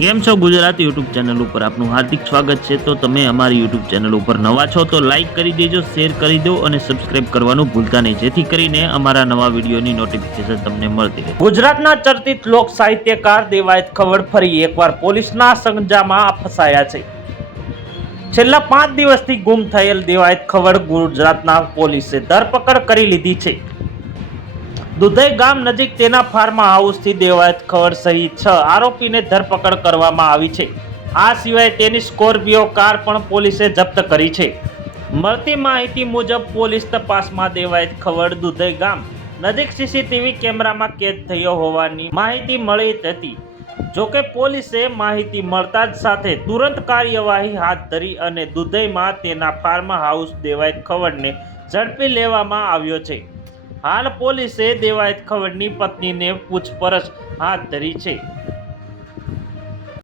કેમ છો Gujarat YouTube channel ઉપર આપનું હાર્દિક સ્વાગત છે। તો તમે અમારી યુટ્યુબ ચેનલ ઉપર નવા છો તો લાઈક કરી દેજો, શેર કરી દો અને સબસ્ક્રાઇબ કરવાનું ભૂલતા નહીં, જેથી કરીને અમારા નવા વિડીયોની નોટિફિકેશન તમને મળતી રહે। ગુજરાતના ચર્ચિત લોક સાહિત્યકાર દેવાયત ખવડ ફરી એકવાર પોલીસના સંજામાં ફસાયા છે। છેલ્લા 5 દિવસથી ગુમ થયેલ દેવાયત ખવડ ગુજરાતના પોલીસે ધરપકડ કરી લીધી છે। દુધઈ ગામ નજીક તેના ફાર્મ હાઉસથી દેવાયત ખવડ સહિત 6 આરોપીને ધરપકડ કરવામાં આવી છે। આ સિવાય તેની સ્કોર્પિયો કાર પણ પોલીસે જપ્ત કરી છે। મળતી માહિતી મુજબ પોલીસ તપાસમાં દેવાયત ખવડ દુધઈ ગામ નજીક સીસીટીવી કેમેરામાં કેદ થયો હોવાની માહિતી મળી હતી। જોકે પોલીસે માહિતી મળતા જ સાથે તુરંત કાર્યવાહી હાથ ધરી અને દુધઈમાં તેના ફાર્મ હાઉસ દેવાયત ખવડને ઝડપી લેવામાં આવ્યો છે। હાલ પોલીસે દેવાયત ખવડની પત્નીને પૂછપરછ હાથ ધરી છે।